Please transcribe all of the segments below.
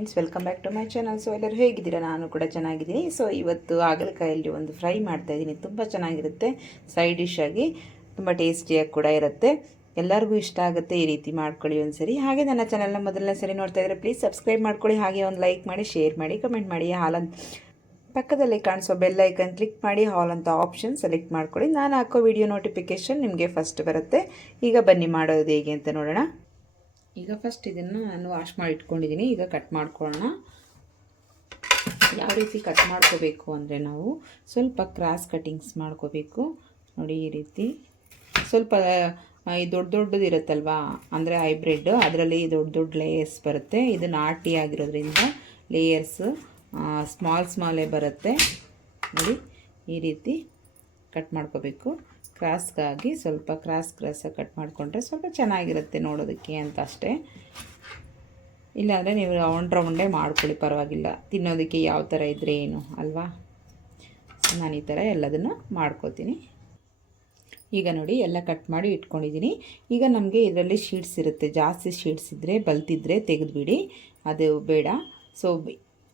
Friends welcome back to my channel so ಎಲ್ಲರೂ ಹೇಗಿದ್ದೀರಾ? ನಾನು ಕೂಡ ಚೆನ್ನಾಗಿದ್ದೀನಿ. ಸೊ ಇವತ್ತು ಹಾಗಲಕಾಯಲ್ಲಿ ಒಂದು ಫ್ರೈ ಮಾಡ್ತಾ ಇದ್ದೀನಿ. ತುಂಬ ಚೆನ್ನಾಗಿರುತ್ತೆ. ಸೈಡ್ ಡಿಶ್ ಆಗಿ ತುಂಬ ಟೇಸ್ಟಿಯಾಗಿ ಕೂಡ ಇರುತ್ತೆ. ಎಲ್ಲರಿಗೂ ಇಷ್ಟ ಆಗುತ್ತೆ ಈ ರೀತಿ ಮಾಡ್ಕೊಳ್ಳಿ ಒಂದ್ಸರಿ. ಹಾಗೆ ನನ್ನ ಚಾನಲ್ನ ಮೊದಲನೇ ಸರಿ ನೋಡ್ತಾ ಇದ್ದರೆ ಪ್ಲೀಸ್ ಸಬ್ಸ್ಕ್ರೈಬ್ ಮಾಡ್ಕೊಳ್ಳಿ. ಹಾಗೆ ಒಂದು ಲೈಕ್ ಮಾಡಿ ಶೇರ್ ಮಾಡಿ ಕಮೆಂಟ್ ಮಾಡಿ. ಹಾಲಂತ ಪಕ್ಕದಲ್ಲಿ ಕಾಣಿಸೋ ಬೆಲ್ ಐಕನ್ ಕ್ಲಿಕ್ ಮಾಡಿ, ಹಾಲ್ ಅಂತ ಆಪ್ಷನ್ ಸೆಲೆಕ್ಟ್ ಮಾಡ್ಕೊಳ್ಳಿ. ನಾನು ಹಾಕೋ ವಿಡಿಯೋ ನೋಟಿಫಿಕೇಷನ್ ನಿಮಗೆ ಫಸ್ಟ್ ಬರುತ್ತೆ. ಈಗ ಬನ್ನಿ ಮಾಡೋದು ಹೇಗೆ ಅಂತ ನೋಡೋಣ. ಈಗ ಫಸ್ಟ್ ಇದನ್ನು ನಾನು ವಾಶ್ ಮಾಡಿ ಇಟ್ಕೊಂಡಿದ್ದೀನಿ ಈಗ ಕಟ್ ಮಾಡ್ಕೊಳ್ಳೋಣ. ಯಾವ ರೀತಿ ಕಟ್ ಮಾಡ್ಕೋಬೇಕು ಅಂದರೆ ನಾವು ಸ್ವಲ್ಪ ಕ್ರಾಸ್ ಕಟ್ಟಿಂಗ್ಸ್ ಮಾಡ್ಕೋಬೇಕು. ನೋಡಿ ಈ ರೀತಿ. ಸ್ವಲ್ಪ ಈ ದೊಡ್ಡ ದೊಡ್ಡದು ಇರುತ್ತಲ್ವಾ? ಅಂದರೆ ಹೈಬ್ರಿಡ್ ಅದರಲ್ಲಿ ದೊಡ್ಡ ದೊಡ್ಡ ಲೇಯರ್ಸ್ ಬರುತ್ತೆ. ಇದು ನಾಟಿ ಆಗಿರೋದ್ರಿಂದ ಲೇಯರ್ಸ್ ಸ್ಮಾಲ್ ಸ್ಮಾಲೇ ಬರುತ್ತೆ. ನೋಡಿ ಈ ರೀತಿ ಕಟ್ ಮಾಡ್ಕೋಬೇಕು. ಕ್ರಾಸ್ಗಾಗಿ ಸ್ವಲ್ಪ ಕ್ರಾಸ್ ಕ್ರಾಸಾಗಿ ಕಟ್ ಮಾಡಿಕೊಂಡ್ರೆ ಸ್ವಲ್ಪ ಚೆನ್ನಾಗಿರುತ್ತೆ ನೋಡೋದಕ್ಕೆ ಅಂತ ಅಷ್ಟೇ. ಇಲ್ಲಾಂದರೆ ನೀವು ರೌಂಡ್ ರೌಂಡೇ ಮಾಡ್ಕೊಳ್ಳಿ, ಪರವಾಗಿಲ್ಲ. ತಿನ್ನೋದಕ್ಕೆ ಯಾವ ಥರ ಇದ್ದರೆ ಏನು, ಅಲ್ವಾ? ನಾನು ಈ ಥರ ಎಲ್ಲದನ್ನು ಮಾಡ್ಕೋತೀನಿ. ಈಗ ನೋಡಿ, ಎಲ್ಲ ಕಟ್ ಮಾಡಿ ಇಟ್ಕೊಂಡಿದ್ದೀನಿ. ಈಗ ನಮಗೆ ಇದರಲ್ಲಿ ಶೀಟ್ಸ್ ಇರುತ್ತೆ. ಜಾಸ್ತಿ ಶೀಟ್ಸ್ ಇದ್ದರೆ ಬಲ್ತಿದ್ರೆ ತೆಗೆದುಬಿಡಿ. ಅದು ಬೇಡ. ಸೊ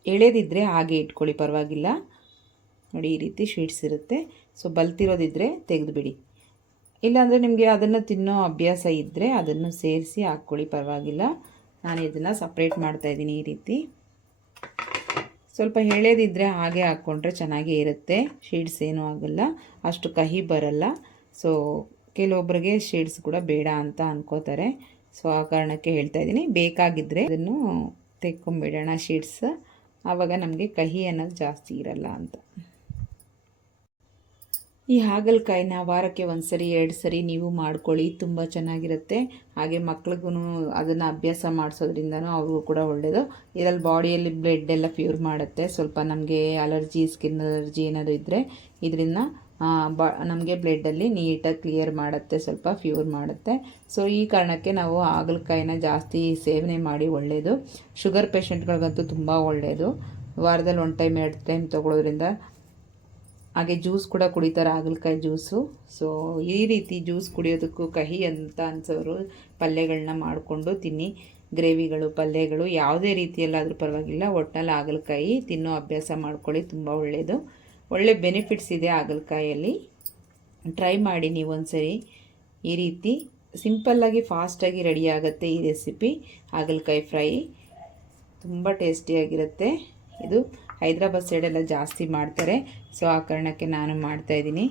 ಎಳೆದಿದ್ದರೆ ಹಾಗೆ ಇಟ್ಕೊಳ್ಳಿ, ಪರವಾಗಿಲ್ಲ. ನೋಡಿ, ಈ ರೀತಿ ಶೀಟ್ಸ್ ಇರುತ್ತೆ. ಸೊ ಬಲ್ತಿರೋದಿದ್ದರೆ ತೆಗೆದುಬಿಡಿ. ಇಲ್ಲಾಂದರೆ ನಿಮಗೆ ಅದನ್ನು ತಿನ್ನೋ ಅಭ್ಯಾಸ ಇದ್ದರೆ ಅದನ್ನು ಸೇರಿಸಿ ಹಾಕ್ಕೊಳ್ಳಿ, ಪರವಾಗಿಲ್ಲ. ನಾನು ಇದನ್ನು ಸಪ್ರೇಟ್ ಮಾಡ್ತಾಯಿದ್ದೀನಿ ಈ ರೀತಿ. ಸ್ವಲ್ಪ ಎಳೆದಿದ್ದರೆ ಹಾಗೆ ಹಾಕ್ಕೊಂಡ್ರೆ ಚೆನ್ನಾಗೇ ಇರುತ್ತೆ. ಶೀಡ್ಸ್ ಏನೂ ಆಗಲ್ಲ. ಅಷ್ಟು ಕಹಿ ಬರಲ್ಲ. ಸೊ ಕೆಲವೊಬ್ಬರಿಗೆ ಶೀಡ್ಸ್ ಕೂಡ ಬೇಡ ಅಂತ ಅನ್ಕೋತಾರೆ. ಸೊ ಆ ಕಾರಣಕ್ಕೆ ಹೇಳ್ತಾ ಇದ್ದೀನಿ. ಬೇಕಾಗಿದ್ದರೆ ಅದನ್ನು ತೆಕ್ಕೊಂಬಿಡೋಣ ಶೀಡ್ಸ್. ಆವಾಗ ನಮಗೆ ಕಹಿ ಅನ್ನೋದು ಜಾಸ್ತಿ ಇರಲ್ಲ ಅಂತ. ಈ ಹಾಗಲಕಾಯಿನ ವಾರಕ್ಕೆ ಒಂದು ಸರಿ ಎರಡು ಸರಿ ನೀವು ಮಾಡ್ಕೊಳ್ಳಿ, ತುಂಬ ಚೆನ್ನಾಗಿರುತ್ತೆ. ಹಾಗೆ ಮಕ್ಳಿಗೂ ಅದನ್ನು ಅಭ್ಯಾಸ ಮಾಡಿಸೋದ್ರಿಂದ ಅವ್ರಿಗೂ ಕೂಡ ಒಳ್ಳೆಯದು ಇದರಲ್ಲಿ ಬಾಡಿಯಲ್ಲಿ ಬ್ಲಡ್ ಎಲ್ಲ ಪ್ಯೂರ್ ಮಾಡುತ್ತೆ. ಸ್ವಲ್ಪ ನಮಗೆ ಅಲರ್ಜಿ ಸ್ಕಿನ್ ಅಲರ್ಜಿ ಏನಾದರೂ ಇದ್ದರೆ ಇದರಿಂದ ಬ, ನಮಗೆ ಬ್ಲಡ್ಡಲ್ಲಿ ನೀಟಾಗಿ ಕ್ಲಿಯರ್ ಮಾಡುತ್ತೆ, ಸ್ವಲ್ಪ ಫ್ಯೂರ್ ಮಾಡುತ್ತೆ. ಸೊ ಈ ಕಾರಣಕ್ಕೆ ನಾವು ಹಾಗಲಕಾಯಿನ ಜಾಸ್ತಿ ಸೇವನೆ ಮಾಡಿ ಒಳ್ಳೆಯದು ಶುಗರ್ ಪೇಷೆಂಟ್ಗಳಿಗಂತೂ ತುಂಬ ಒಳ್ಳೆಯದು ವಾರದಲ್ಲಿ ಒನ್ ಟೈಮ್ ಎರಡು ಟೈಮ್ ತೊಗೊಳೋದ್ರಿಂದ ಹಾಗೆ ಜ್ಯೂಸ್ ಕೂಡ ಕುಡಿತಾರೆ, ಹಾಗಲಕಾಯಿ ಜ್ಯೂಸು. ಸೊ ಈ ರೀತಿ ಜ್ಯೂಸ್ ಕುಡಿಯೋದಕ್ಕೂ ಕಹಿ ಅಂತ ಅನ್ಸೋರು. ಪಲ್ಯಗಳನ್ನ ಮಾಡಿಕೊಂಡು ತಿನ್ನಿ. ಗ್ರೇವಿಗಳು, ಪಲ್ಯಗಳು ಯಾವುದೇ ರೀತಿಯಲ್ಲಾದರೂ ಪರವಾಗಿಲ್ಲ. ಒಟ್ಟಿನಲ್ಲಿ ಹಾಗಲಕಾಯಿ ತಿನ್ನೋ ಅಭ್ಯಾಸ ಮಾಡ್ಕೊಳ್ಳಿ, ತುಂಬ ಒಳ್ಳೆಯದು ಒಳ್ಳೆ ಬೆನಿಫಿಟ್ಸ್ ಇದೆ ಹಾಗಲಕಾಯಲ್ಲಿ. ಟ್ರೈ ಮಾಡಿ ನೀವು ಒಂದ್ಸರಿ ಈ ರೀತಿ ಸಿಂಪಲ್ಲಾಗಿ ಫಾಸ್ಟಾಗಿ ರೆಡಿ ಆಗುತ್ತೆ ಈ ರೆಸಿಪಿ ಹಾಗಲಕಾಯಿ ಫ್ರೈ. ತುಂಬ ಟೇಸ್ಟಿಯಾಗಿರುತ್ತೆ ಇದು ಹೈದ್ರಾಬಾದ್ ಸೈಡೆಲ್ಲ ಜಾಸ್ತಿ ಮಾಡ್ತಾರೆ. ಸೊ ಆ ಕಾರಣಕ್ಕೆ ನಾನು ಮಾಡ್ತಾಯಿದ್ದೀನಿ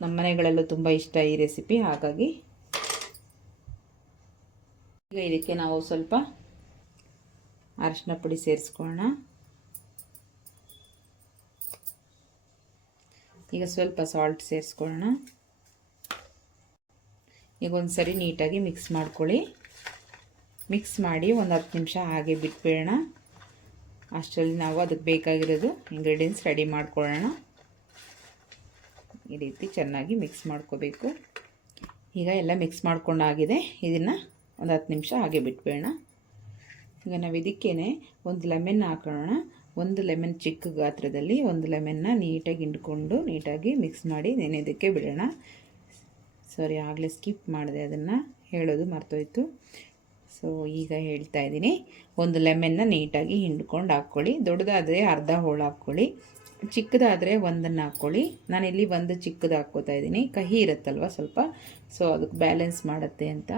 ನಮ್ಮ ಮನೆಗಳಲ್ಲೂ ತುಂಬ ಇಷ್ಟ ಈ ರೆಸಿಪಿ ಹಾಗಾಗಿ ಈಗ ಇದಕ್ಕೆ ನಾವು ಸ್ವಲ್ಪ ಅರಶಿನ ಪುಡಿ ಸೇರಿಸ್ಕೊಳ್ಳೋಣ. ಈಗ ಸ್ವಲ್ಪ ಸಾಲ್ಟ್ ಸೇರಿಸ್ಕೊಳ್ಳೋಣ. ಈಗ ಒಂದು ಸರಿ ನೀಟಾಗಿ ಮಿಕ್ಸ್ ಮಾಡ್ಕೊಳ್ಳಿ. ಮಿಕ್ಸ್ ಮಾಡಿ ಒಂದು ಹತ್ತು ನಿಮಿಷ ಹಾಗೆ ಬಿಟ್ಬಿಡೋಣ. ಅಷ್ಟರಲ್ಲಿ ನಾವು ಅದಕ್ಕೆ ಬೇಕಾಗಿರೋದು ಇಂಗ್ರೀಡಿಯೆಂಟ್ಸ್ ರೆಡಿ ಮಾಡ್ಕೊಳ್ಳೋಣ. ಈ ರೀತಿ ಚೆನ್ನಾಗಿ ಮಿಕ್ಸ್ ಮಾಡ್ಕೋಬೇಕು. ಈಗ ಎಲ್ಲ ಮಿಕ್ಸ್ ಮಾಡ್ಕೊಂಡಾಗಿದೆ. ಇದನ್ನು ಒಂದು ಹತ್ತು ನಿಮಿಷ ಹಾಗೆ ಬಿಟ್ಬಿಡೋಣ. ಈಗ ನಾವು ಇದಕ್ಕೇ ಒಂದು ಲೆಮೆನ್ ಹಾಕೋಣ. ಒಂದು ಲೆಮೆನ್ ಚಿಕ್ಕ ಗಾತ್ರದಲ್ಲಿ ಒಂದು ಲೆಮೆನ್ನ ನೀಟಾಗಿ ಹಿಂಡ್ಕೊಂಡು ನೀಟಾಗಿ ಮಿಕ್ಸ್ ಮಾಡಿ ನೆನೆದಕ್ಕೆ ಬಿಡೋಣ. ಸಾರಿ ಆಗಲೇ ಸ್ಕಿಪ್ ಮಾಡಿದೆ ಅದನ್ನು. ಹೇಳೋದು ಮರ್ತೋಯ್ತು. ಸೊ, ಈಗ ಹೇಳ್ತಾ ಇದ್ದೀನಿ. ಒಂದು ಲೆಮನ್ನ ನೀಟಾಗಿ ಹಿಂಡ್ಕೊಂಡು ಹಾಕ್ಕೊಳ್ಳಿ. ದೊಡ್ಡದಾದರೆ ಅರ್ಧ ಹೋಳು ಹಾಕ್ಕೊಳ್ಳಿ. ಚಿಕ್ಕದಾದರೆ ಒಂದನ್ನು ಹಾಕ್ಕೊಳ್ಳಿ. ನಾನಿಲ್ಲಿ ಒಂದು ಚಿಕ್ಕದು ಹಾಕ್ಕೋತಾ ಇದ್ದೀನಿ. ಕಹಿ ಇರುತ್ತಲ್ವ ಸ್ವಲ್ಪ? ಸೊ, ಅದಕ್ಕೆ ಬ್ಯಾಲೆನ್ಸ್ ಮಾಡುತ್ತೆ ಅಂತ.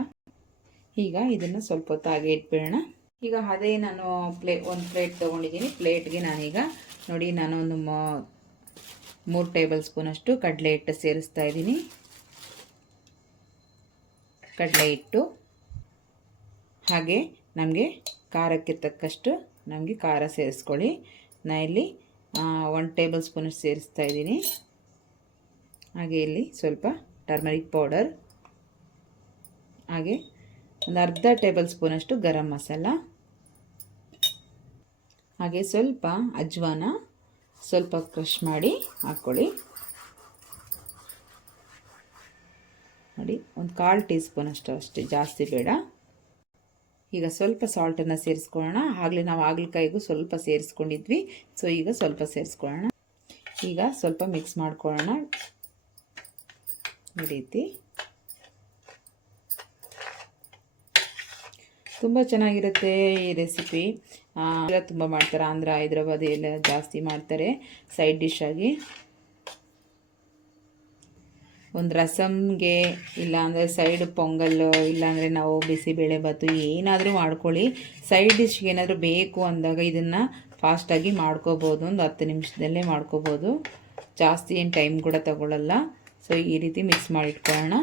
ಈಗ ಇದನ್ನು ಸ್ವಲ್ಪ ಹೊತ್ತು ಹಾಗೆ ಇಟ್ಬಿಡೋಣ. ಈಗ ಅದೇ ನಾನು ಪ್ಲೇ, ಒಂದು ಪ್ಲೇಟ್ ತೊಗೊಂಡಿದ್ದೀನಿ. ಪ್ಲೇಟ್ಗೆ ನಾನೀಗ ನೋಡಿ ನಾನು ಒಂದು ಮೂರು ಟೇಬಲ್ ಸ್ಪೂನಷ್ಟು ಕಡಲೆ ಹಿಟ್ಟು ಸೇರಿಸ್ತಾ ಇದ್ದೀನಿ. ಕಡಲೆ ಹಿಟ್ಟು. ಹಾಗೆ ನಮಗೆ ಖಾರಕ್ಕೆ ತಕ್ಕಷ್ಟು ನಮಗೆ ಖಾರ ಸೇರಿಸ್ಕೊಳ್ಳಿ. ನಾ ಇಲ್ಲಿ ಒನ್ ಟೇಬಲ್ ಸ್ಪೂನ್ ಸೇರಿಸ್ತಾ ಇದ್ದೀನಿ. ಹಾಗೆ ಇಲ್ಲಿ ಸ್ವಲ್ಪ ಟರ್ಮರಿಕ್ ಪೌಡರ್ ಹಾಗೆ ಒಂದು ಅರ್ಧ ಟೇಬಲ್ ಸ್ಪೂನಷ್ಟು ಗರಂ ಮಸಾಲ. ಹಾಗೆ ಸ್ವಲ್ಪ ಅಜ್ವಾನ ಸ್ವಲ್ಪ ಕ್ರಷ್ ಮಾಡಿ ಹಾಕ್ಕೊಳ್ಳಿ. ನೋಡಿ, ಒಂದು ಕಾಲು ಟೀ ಸ್ಪೂನಷ್ಟು ಅಷ್ಟೇ, ಜಾಸ್ತಿ ಬೇಡ. ಈಗ ಸ್ವಲ್ಪ ಸಾಲ್ಟನ್ನು ಸೇರಿಸ್ಕೊಳ್ಳೋಣ. ಆಗಲೇ ನಾವು ಹಾಗಲಕಾಯಿಗೂ ಸ್ವಲ್ಪ ಸೇರಿಸ್ಕೊಂಡಿದ್ವಿ. ಸೊ ಈಗ ಸ್ವಲ್ಪ ಸೇರಿಸ್ಕೊಳ್ಳೋಣ. ಈಗ ಸ್ವಲ್ಪ ಮಿಕ್ಸ್ ಮಾಡ್ಕೊಳ್ಳೋಣ. ಈ ರೀತಿ. ತುಂಬ ಚೆನ್ನಾಗಿರುತ್ತೆ ಈ ರೆಸಿಪಿ ಎಲ್ಲ ತುಂಬ ಮಾಡ್ತಾರೆ. ಆಂಧ್ರ, ಹೈದ್ರಾಬಾದ್ ಎಲ್ಲ ಜಾಸ್ತಿ ಮಾಡ್ತಾರೆ. ಸೈಡ್ ಡಿಶ್ ಆಗಿ. ಒಂದು ರಸಮ್ಗೆ, ಇಲ್ಲಾಂದರೆ ಸೈಡ್ ಪೊಂಗಲ್, ಇಲ್ಲಾಂದರೆ ನಾವು ಬಿಸಿಬೇಳೆ ಬಾತು ಏನಾದರೂ ಮಾಡ್ಕೊಳ್ಳಿ. ಸೈಡ್ ಡಿಶ್ಗೆ ಏನಾದರೂ ಬೇಕು ಅಂದಾಗ ಇದನ್ನು ಫಾಸ್ಟಾಗಿ ಮಾಡ್ಕೋಬೋದು, ಒಂದು ಹತ್ತು ನಿಮಿಷದಲ್ಲೇ ಮಾಡ್ಕೋಬೋದು. ಜಾಸ್ತಿ ಏನು ಟೈಮ್ ಕೂಡ ತಗೊಳ್ಳಲ್ಲ ಸೊ ಈ ರೀತಿ ಮಿಕ್ಸ್ ಮಾಡಿ ಇಟ್ಕೊಳ್ಳೋಣ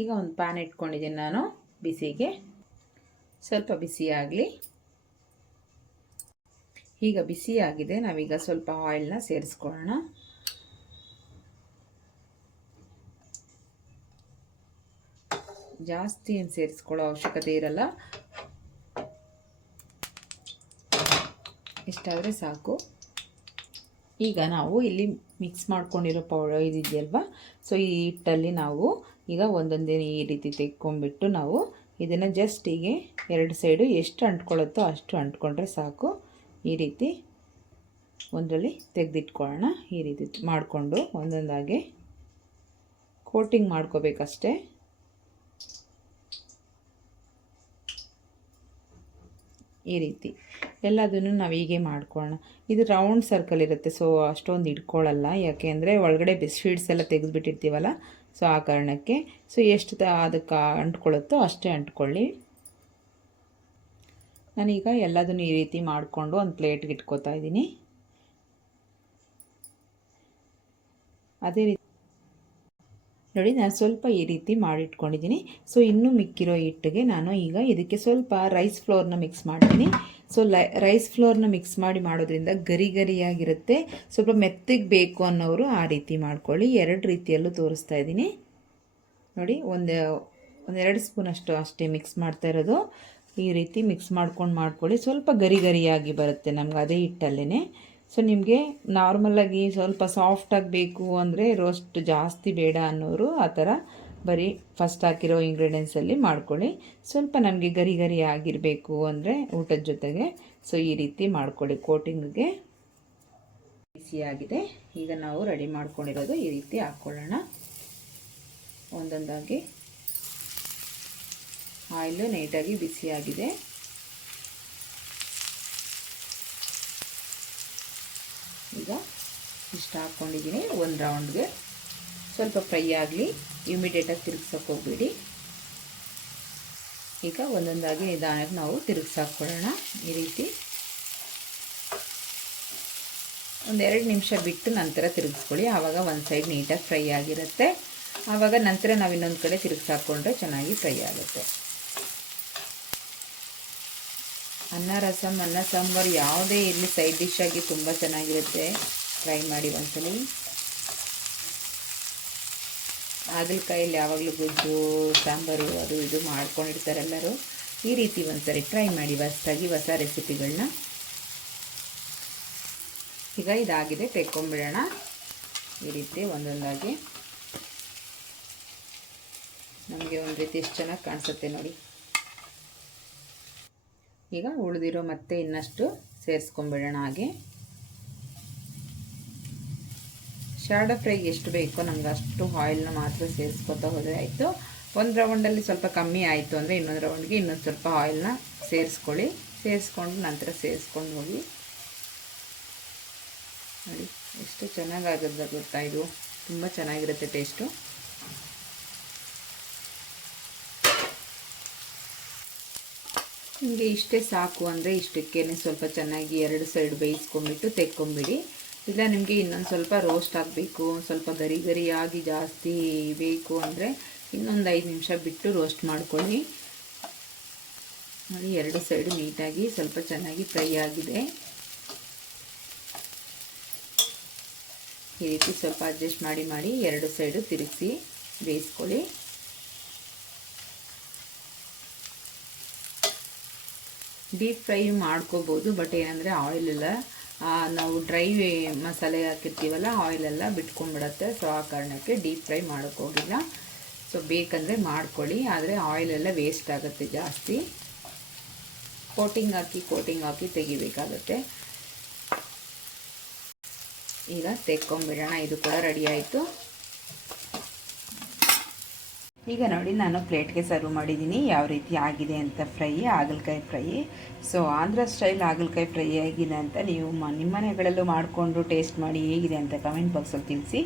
ಈಗ ಒಂದು ಪ್ಯಾನ್ ಇಟ್ಕೊಂಡಿದ್ದೀನಿ ನಾನು ಬಿಸಿಗೆ. ಸ್ವಲ್ಪ ಬಿಸಿ ಆಗಲಿ. ಈಗ ಬಿಸಿ ಆಗಿದೆ, ನಾವೀಗ ಸ್ವಲ್ಪ ಆಯಿಲ್ನ ಸೇರಿಸ್ಕೊಳ್ಳೋಣ. ಜಾಸ್ತಿ ಏನು ಸೇರಿಸ್ಕೊಳ್ಳೋ ಅವಶ್ಯಕತೆ ಇರಲ್ಲ. ಇಷ್ಟಾದರೆ ಸಾಕು. ಈಗ ನಾವು ಇಲ್ಲಿ ಮಿಕ್ಸ್ ಮಾಡ್ಕೊಂಡಿರೋ ಪೌಡರ್ ಇದಿದೆಯಲ್ವ? ಸೊ ಈ ಹಿಟ್ಟಲ್ಲಿ ನಾವು ಈಗ ಒಂದೊಂದೇ ಈ ರೀತಿ ತೆಕ್ಕೊಂಡ್ಬಿಟ್ಟು ನಾವು ಇದನ್ನು ಜಸ್ಟ್ ಹೀಗೆ ಎರಡು ಸೈಡು ಎಷ್ಟು ಅಂಟ್ಕೊಳ್ಳುತ್ತೋ ಅಷ್ಟು ಅಂಟ್ಕೊಂಡ್ರೆ ಸಾಕು. ಈ ರೀತಿ ಒಂದರಲ್ಲಿ ತೆಗೆದಿಟ್ಕೊಳ್ಳೋಣ. ಈ ರೀತಿ ಮಾಡಿಕೊಂಡು ಒಂದೊಂದಾಗೆ ಕೋಟಿಂಗ್ ಮಾಡ್ಕೋಬೇಕಷ್ಟೇ. ಈ ರೀತಿ. ಎಲ್ಲದನ್ನು ನಾವು ಹೀಗೆ ಮಾಡ್ಕೊಳ್ಳೋಣ ಇದು ರೌಂಡ್ ಸರ್ಕಲ್ ಇರುತ್ತೆ ಸೊ ಅಷ್ಟೊಂದು ಇಟ್ಕೊಳ್ಳಲ್ಲ ಯಾಕೆ ಅಂದರೆ ಒಳಗಡೆ ಬಿಸ್ಕೀಟ್ಸ್ ಎಲ್ಲ ತೆಗೆದುಬಿಟ್ಟಿರ್ತೀವಲ್ಲ ಸೊ ಆ ಕಾರಣಕ್ಕೆ. ಸೊ ಎಷ್ಟು ಅದಕ್ಕೆ ಅಂಟ್ಕೊಳ್ಳುತ್ತೋ ಅಷ್ಟೇ ಅಂಟ್ಕೊಳ್ಳಿ. ನಾನೀಗ ಎಲ್ಲದನ್ನು ಈ ರೀತಿ ಮಾಡಿಕೊಂಡು ಒಂದು ಪ್ಲೇಟ್ಗೆ ಇಟ್ಕೋತಾ ಇದ್ದೀನಿ. ಅದೇ ರೀತಿ ನೋಡಿ, ನಾನು ಸ್ವಲ್ಪ ಈ ರೀತಿ ಮಾಡಿಟ್ಕೊಂಡಿದ್ದೀನಿ. ಸೊ ಇನ್ನೂ ಮಿಕ್ಕಿರೋ ಹಿಟ್ಟಿಗೆ ನಾನು ಈಗ ಇದಕ್ಕೆ ಸ್ವಲ್ಪ ರೈಸ್ ಫ್ಲೋರ್ನ ಮಿಕ್ಸ್ ಮಾಡ್ತೀನಿ. ಸೊ ಲೈ ರೈಸ್ ಫ್ಲೋರ್ನ ಮಿಕ್ಸ್ ಮಾಡಿ ಮಾಡೋದ್ರಿಂದ ಗರಿ ಗರಿಯಾಗಿರುತ್ತೆ. ಸ್ವಲ್ಪ ಮೆತ್ತಗೆ ಬೇಕು ಅನ್ನೋರು ಆ ರೀತಿ ಮಾಡ್ಕೊಳ್ಳಿ. ಎರಡು ರೀತಿಯಲ್ಲೂ ತೋರಿಸ್ತಾ ಇದ್ದೀನಿ. ನೋಡಿ, ಒಂದು ಒಂದೆರಡು ಸ್ಪೂನ್ ಅಷ್ಟು ಅಷ್ಟೇ ಮಿಕ್ಸ್ ಮಾಡ್ತಾ ಇರೋದು. ಈ ರೀತಿ ಮಿಕ್ಸ್ ಮಾಡ್ಕೊಂಡು ಮಾಡ್ಕೊಳ್ಳಿ. ಸ್ವಲ್ಪ ಗರಿ ಗರಿಯಾಗಿ ಬರುತ್ತೆ ನಮ್ಗೆ ಅದೇ ಹಿಟ್ಟಲ್ಲೇ ಸೊ ನಿಮಗೆ ನಾರ್ಮಲಾಗಿ ಸ್ವಲ್ಪ ಸಾಫ್ಟಾಗಿ ಬೇಕು ಅಂದರೆ ರೋಸ್ಟ್ ಜಾಸ್ತಿ ಬೇಡ ಅನ್ನೋರು ಆ ಥರ ಬರೀ ಫಸ್ಟ್ ಹಾಕಿರೋ ಇಂಗ್ರೀಡಿಯೆಂಟ್ಸಲ್ಲಿ ಮಾಡ್ಕೊಳ್ಳಿ. ಸ್ವಲ್ಪ ನಮಗೆ ಗರಿ ಗರಿ ಆಗಿರಬೇಕು ಅಂದರೆ ಊಟದ ಜೊತೆಗೆ. ಸೊ ಈ ರೀತಿ ಮಾಡ್ಕೊಳ್ಳಿ ಕೋಟಿಂಗ್ಗೆ ಬಿಸಿಯಾಗಿದೆ ಈಗ ನಾವು ರೆಡಿ ಮಾಡ್ಕೊಂಡಿರೋದು ಈ ರೀತಿ ಹಾಕ್ಕೊಳ್ಳೋಣ. ಒಂದೊಂದಾಗಿ. ಆಯಿಲು ನೀಟಾಗಿ ಬಿಸಿಯಾಗಿದೆ. ಈಗ ಇಷ್ಟು ಹಾಕ್ಕೊಂಡಿದ್ದೀನಿ ಒಂದು ರೌಂಡ್ಗೆ ಸ್ವಲ್ಪ ಫ್ರೈ ಆಗಲಿ ಇಮಿಡಿಯೇಟಾಗಿ ತಿರುಗ್ಸೋಕೆ ಹೋಗ್ಬೇಡಿ. ಈಗ ಒಂದೊಂದಾಗಿ ನಿಧಾನಕ್ಕೆ ನಾವು ತಿರುಗ್ಸಾಕ್ಕೊಳ್ಳೋಣ ಈ ರೀತಿ ಒಂದೆರಡು ನಿಮಿಷ ಬಿಟ್ಟು ನಂತರ ತಿರುಗಿಸ್ಕೊಳ್ಳಿ. ಆವಾಗ ಒಂದು ಸೈಡ್ ನೀಟಾಗಿ ಫ್ರೈ ಆಗಿರುತ್ತೆ. ಆವಾಗ ನಂತರ ನಾವು ಇನ್ನೊಂದು ಕಡೆ ತಿರುಗಿಸಾಕೊಂಡ್ರೆ ಚೆನ್ನಾಗಿ ಫ್ರೈ ಆಗುತ್ತೆ. ಅನ್ನ ರಸಮ್ ಅನ್ನ, ಸಾಂಬಾರು ಯಾವುದೇ ಇರಲಿ ಸೈಡ್ ಡಿಶ್ ಆಗಿ ತುಂಬ ಚೆನ್ನಾಗಿರುತ್ತೆ. ಟ್ರೈ ಮಾಡಿ ಒಂದ್ಸಲಿ. ಹಾಗಲಕಾಯಲ್ಲಿ ಯಾವಾಗಲೂ ಗೊಜ್ಜು, ಸಾಂಬಾರು ಅದು ಇದು ಮಾಡ್ಕೊಂಡಿರ್ತಾರೆ ಎಲ್ಲರೂ. ಈ ರೀತಿ ಒಂದ್ಸರಿ ಟ್ರೈ ಮಾಡಿ ಹೊಸ್ದಾಗಿ ಹೊಸ ರೆಸಿಪಿಗಳನ್ನ ಈಗ ಇದಾಗಿದೆ, ತೆಕ್ಕೊಂಬಿಡೋಣ. ಈ ರೀತಿ ಒಂದೊಂದಾಗಿ. ನಮಗೆ ಒಂದು ರೀತಿ ಎಷ್ಟು ಚೆನ್ನಾಗಿ ಕಾಣಿಸುತ್ತೆ ನೋಡಿ. ಈಗ ಉಳಿದಿರೋ ಮತ್ತೆ ಇನ್ನಷ್ಟು ಸೇರಿಸ್ಕೊಂಬಿಡೋಣ ಹಾಗೆ. ಶಾರ್ಡ ಫ್ರೈಗೆ ಎಷ್ಟು ಬೇಕೋ ನಮ್ಗೆ ಅಷ್ಟು ಆಯಿಲ್ನ ಮಾತ್ರ ಸೇರಿಸ್ಕೊತಾ ಹೋದರೆ ಆಯಿತು. ಒಂದು ರೌಂಡಲ್ಲಿ ಸ್ವಲ್ಪ ಕಮ್ಮಿ ಆಯಿತು ಅಂದರೆ ಇನ್ನೊಂದು ರೌಂಡ್ಗೆ ಇನ್ನೊಂದು ಸ್ವಲ್ಪ ಆಯಿಲ್ನ ಸೇರಿಸ್ಕೊಳ್ಳಿ. ಸೇರಿಸ್ಕೊಂಡು ನಂತರ ಸೇರಿಸ್ಕೊಂಡು ಹೋಗಿ. ನೋಡಿ, ಎಷ್ಟು ಚೆನ್ನಾಗಾಗುತ್ತೆ ಗೊತ್ತಾ ಇದು. ತುಂಬ ಚೆನ್ನಾಗಿರುತ್ತೆ ಟೇಸ್ಟು. ನಿಮಗೆ ಇಷ್ಟೇ ಸಾಕು ಅಂದರೆ ಇಷ್ಟಕ್ಕೇ ಸ್ವಲ್ಪ ಚೆನ್ನಾಗಿ ಎರಡು ಸೈಡ್ ಬೇಯಿಸ್ಕೊಂಬಿಟ್ಟು ತೆಕ್ಕೊಂಬಿಡಿ. ಇಲ್ಲ ನಿಮಗೆ ಇನ್ನೊಂದು ಸ್ವಲ್ಪ ರೋಸ್ಟ್ ಆಗಬೇಕು, ಸ್ವಲ್ಪ ಗರಿ ಗರಿಯಾಗಿ ಜಾಸ್ತಿ ಬೇಕು ಅಂದರೆ ಇನ್ನೊಂದು ಐದು ನಿಮಿಷ ಬಿಟ್ಟು ರೋಸ್ಟ್ ಮಾಡ್ಕೊಳ್ಳಿ. ನೋಡಿ, ಎರಡು ಸೈಡು ನೀಟಾಗಿ ಸ್ವಲ್ಪ ಚೆನ್ನಾಗಿ ಫ್ರೈ ಆಗಿದೆ. ಈ ರೀತಿ ಸ್ವಲ್ಪ ಅಡ್ಜಸ್ಟ್ ಮಾಡಿ ಮಾಡಿ ಎರಡು ಸೈಡು ತಿರುಗಿಸಿ ಬೇಯಿಸ್ಕೊಳ್ಳಿ. ಡೀಪ್ ಫ್ರೈ ಮಾಡ್ಕೋಬೋದು, ಬಟ್ ಏನಂದರೆ ಆಯಿಲೆಲ್ಲ ನಾವು ಡ್ರೈ ಮಸಾಲೆ ಹಾಕಿರ್ತೀವಲ್ಲ ಆಯಿಲೆಲ್ಲ ಬಿಟ್ಕೊಂಡ್ಬಿಡತ್ತೆ. ಸೊ ಆ ಕಾರಣಕ್ಕೆ ಡೀಪ್ ಫ್ರೈ ಮಾಡೋಕ್ಕೋಗಿಲ್ಲ ಸೊ ಬೇಕಂದರೆ ಮಾಡ್ಕೊಳ್ಳಿ. ಆದರೆ ಆಯಿಲೆಲ್ಲ ವೇಸ್ಟ್ ಆಗುತ್ತೆ ಜಾಸ್ತಿ. ಕೋಟಿಂಗ್ ಹಾಕಿ ಕೋಟಿಂಗ್ ಹಾಕಿ ತೆಗಿಬೇಕಾಗತ್ತೆ. ಈಗ ತೆಕ್ಕೊಂಬಿಡೋಣ. ಇದು ಕೂಡ ರೆಡಿ ಆಯಿತು. ಈಗ ನೋಡಿ ನಾನು ಪ್ಲೇಟ್ಗೆ ಸರ್ವ್ ಮಾಡಿದ್ದೀನಿ, ಯಾವ ರೀತಿ ಆಗಿದೆ ಅಂತ ಫ್ರೈ, ಹಾಗಲಕಾಯಿ ಫ್ರೈ. ಸೊ ಆಂಧ್ರ ಸ್ಟೈಲ್ ಹಾಗಲಕಾಯಿ ಫ್ರೈ ಆಗಿದೆ ಅಂತ ನೀವು ಮ, ನಿಮ್ಮ ಮನೆಗಳಲ್ಲೂ ಮಾಡಿಕೊಂಡು ಟೇಸ್ಟ್ ಮಾಡಿ ಹೇಗಿದೆ ಅಂತ ಕಮೆಂಟ್ ಬಾಕ್ಸಲ್ಲಿ ತಿಳಿಸಿ.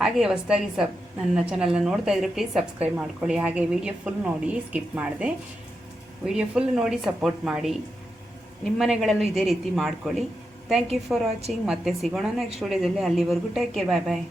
ಹಾಗೆ ಹೊಸದಾಗಿ ಸಬ್ ನನ್ನ ಚಾನಲ್ನ ನೋಡ್ತಾ ಇದ್ರೆ ಪ್ಲೀಸ್ ಸಬ್ಸ್ಕ್ರೈಬ್ ಮಾಡ್ಕೊಳ್ಳಿ. ಹಾಗೆ ವಿಡಿಯೋ ಫುಲ್ ನೋಡಿ ಸ್ಕಿಪ್ ಮಾಡಿದೆ. ವಿಡಿಯೋ ಫುಲ್ ನೋಡಿ ಸಪೋರ್ಟ್ ಮಾಡಿ. ನಿಮ್ಮ ಮನೆಗಳಲ್ಲೂ ಇದೇ ರೀತಿ ಮಾಡ್ಕೊಳ್ಳಿ. ಥ್ಯಾಂಕ್ ಯು ಫಾರ್ ವಾಚಿಂಗ್ ಮತ್ತೆ ಸಿಗೋಣ ನೆಕ್ಸ್ಟ್ ವಿಡಿಯೋದಲ್ಲಿ ಅಲ್ಲಿವರೆಗೂ ಟೇಕ್ ಕೇರ್ ಬಾಯ್ ಬಾಯ್